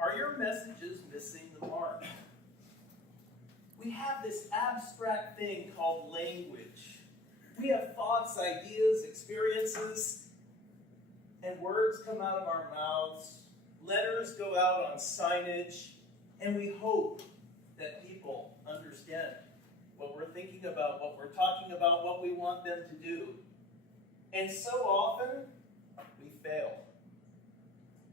Are your messages missing the mark? We have this abstract thing called language. We have thoughts, ideas, experiences, and words come out of our mouths. Letters go out on signage, and we hope that people understand what we're thinking about, what we're talking about, what we want them to do. And so often, we fail.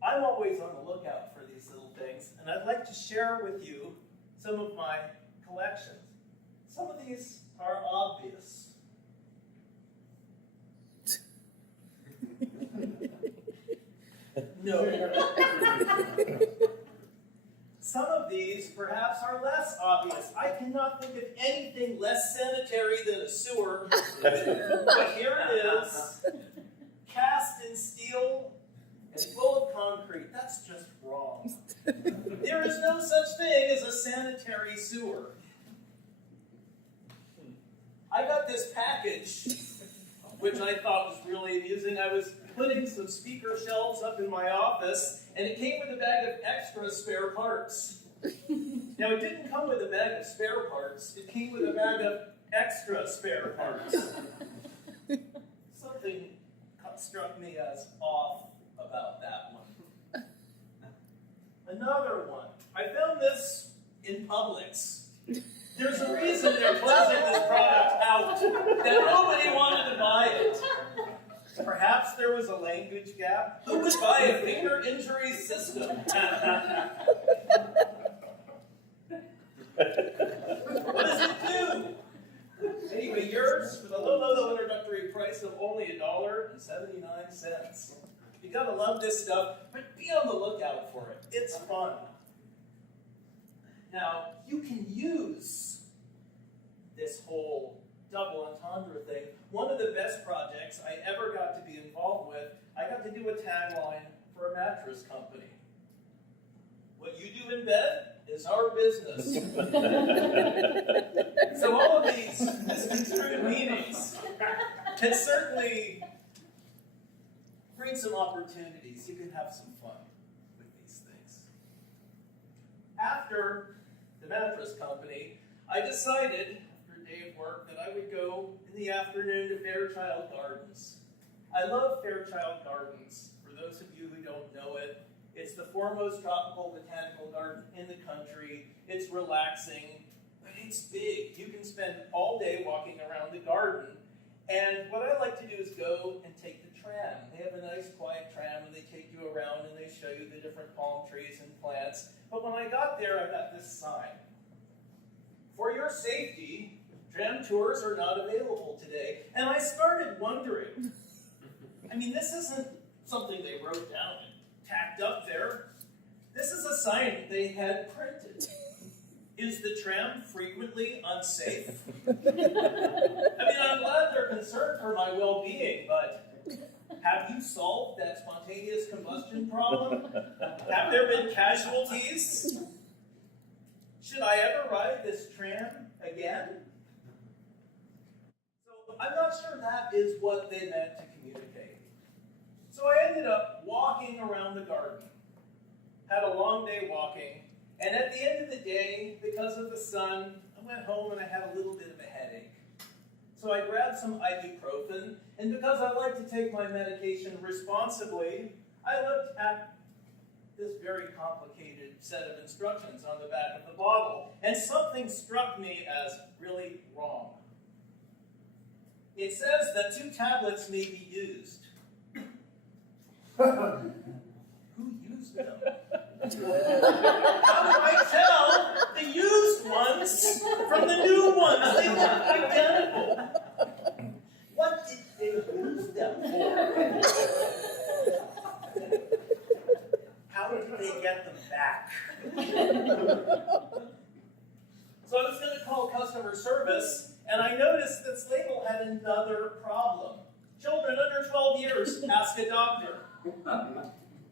I'm always on the lookout for these little things, and I'd like to share with you some of my collections. Some of these are obvious. No. Some of these, perhaps, are less obvious. I cannot think of anything less sanitary than a sewer. But here it is, cast in steel and full of concrete. That's just wrong. There is no such thing as a sanitary sewer. I got this package, which I thought was really amusing. I was putting some speaker shelves up in my office, and it came with a bag of extra spare parts. Now, it didn't come with a bag of spare parts. It came with a bag of extra spare parts. Something struck me as off about that one. Another one. I found this in Publix. There's a reason they're closing this product out, that nobody wanted to buy it. Perhaps there was a language gap. Who would buy a finger injury system? What does it do? Anyway, yours for the low introductory price of only $1.79. You gotta love this stuff, but be on the lookout for it. It's fun. Now, you can use this whole double entendre thing. One of the best projects I ever got to be involved with, I got to do a tagline for a mattress company. What you do in bed is our business. So all of these misconstrued meanings can certainly bring some opportunities. You can have some fun with these things. After the mattress company, I decided, after a day of work, that I would go in the afternoon to Fairchild Gardens. I love Fairchild Gardens. For those of you who don't know it, it's the foremost tropical botanical garden in the country. It's relaxing, but it's big. You can spend all day walking around the garden. And what I like to do is go and take the tram. They have a nice quiet tram and they take you around and they show you the different palm trees and plants. But when I got there, I got this sign. For your safety, tram tours are not available today. And I started wondering, I mean, this isn't something they wrote down and tacked up there. This is a sign that they had printed. Is the tram frequently unsafe? I mean, I'm glad they're concerned for my well-being, but have you solved that spontaneous combustion problem? Have there been casualties? Should I ever ride this tram again? So I'm not sure that is what they meant to communicate. So I ended up walking around the garden. Had a long day walking. And at the end of the day, because of the sun, I went home and I had a little bit of a headache. So I grabbed some ibuprofen, and because I like to take my medication responsibly, I looked at this very complicated set of instructions on the back of the bottle, and something struck me as really wrong. It says that 2 tablets may be used. Who used them? How do I tell the used ones from the new ones? They look identical. What did they use them for? How did they get them back? So I was going to call customer service, and I noticed this label had another problem. Children under 12 years, ask a doctor.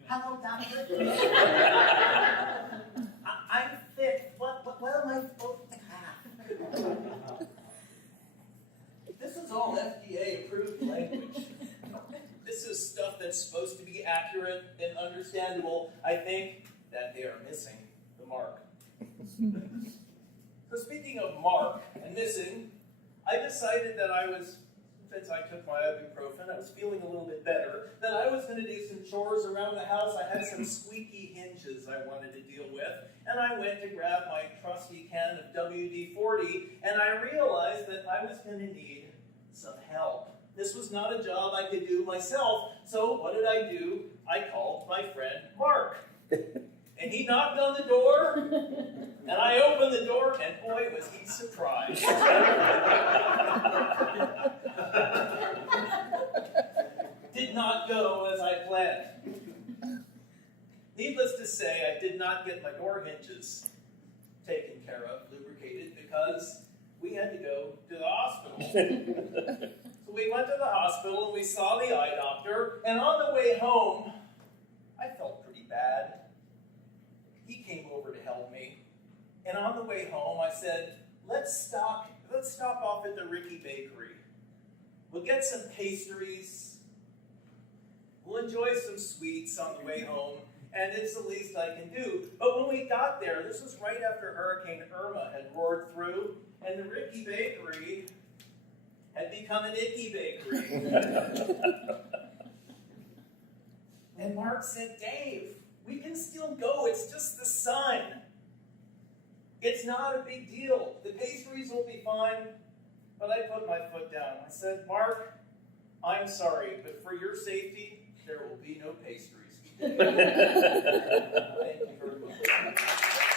Hello, doctor. I'm thick. What am I supposed to have? This is all FDA-approved language. This is stuff that's supposed to be accurate and understandable. I think that they are missing the mark. So speaking of mark and missing, I decided that since I took my ibuprofen, I was feeling a little bit better, that I was going to do some chores around the house. I had some squeaky hinges I wanted to deal with, and I went to grab my trusty can of WD-40, and I realized that I was going to need some help. This was not a job I could do myself, so what did I do? I called my friend Mark. And he knocked on the door, and I opened the door, and boy, was he surprised. Did not go as I planned. Needless to say, I did not get my door hinges taken care of, lubricated, because we had to go to the hospital. So we went to the hospital, and we saw the eye doctor, and on the way home, I felt pretty bad. He came over to help me. And on the way home, I said, let's stop off at the Ricky Bakery. We'll get some pastries. We'll enjoy some sweets on the way home. And it's the least I can do. But when we got there, this was right after Hurricane Irma had roared through, and the Ricky Bakery had become an Icky Bakery. And Mark said, Dave, we can still go. It's just the sun. It's not a big deal. The pastries will be fine. But I put my foot down. I said, Mark, I'm sorry, but for your safety, there will be no pastries. Thank you very much.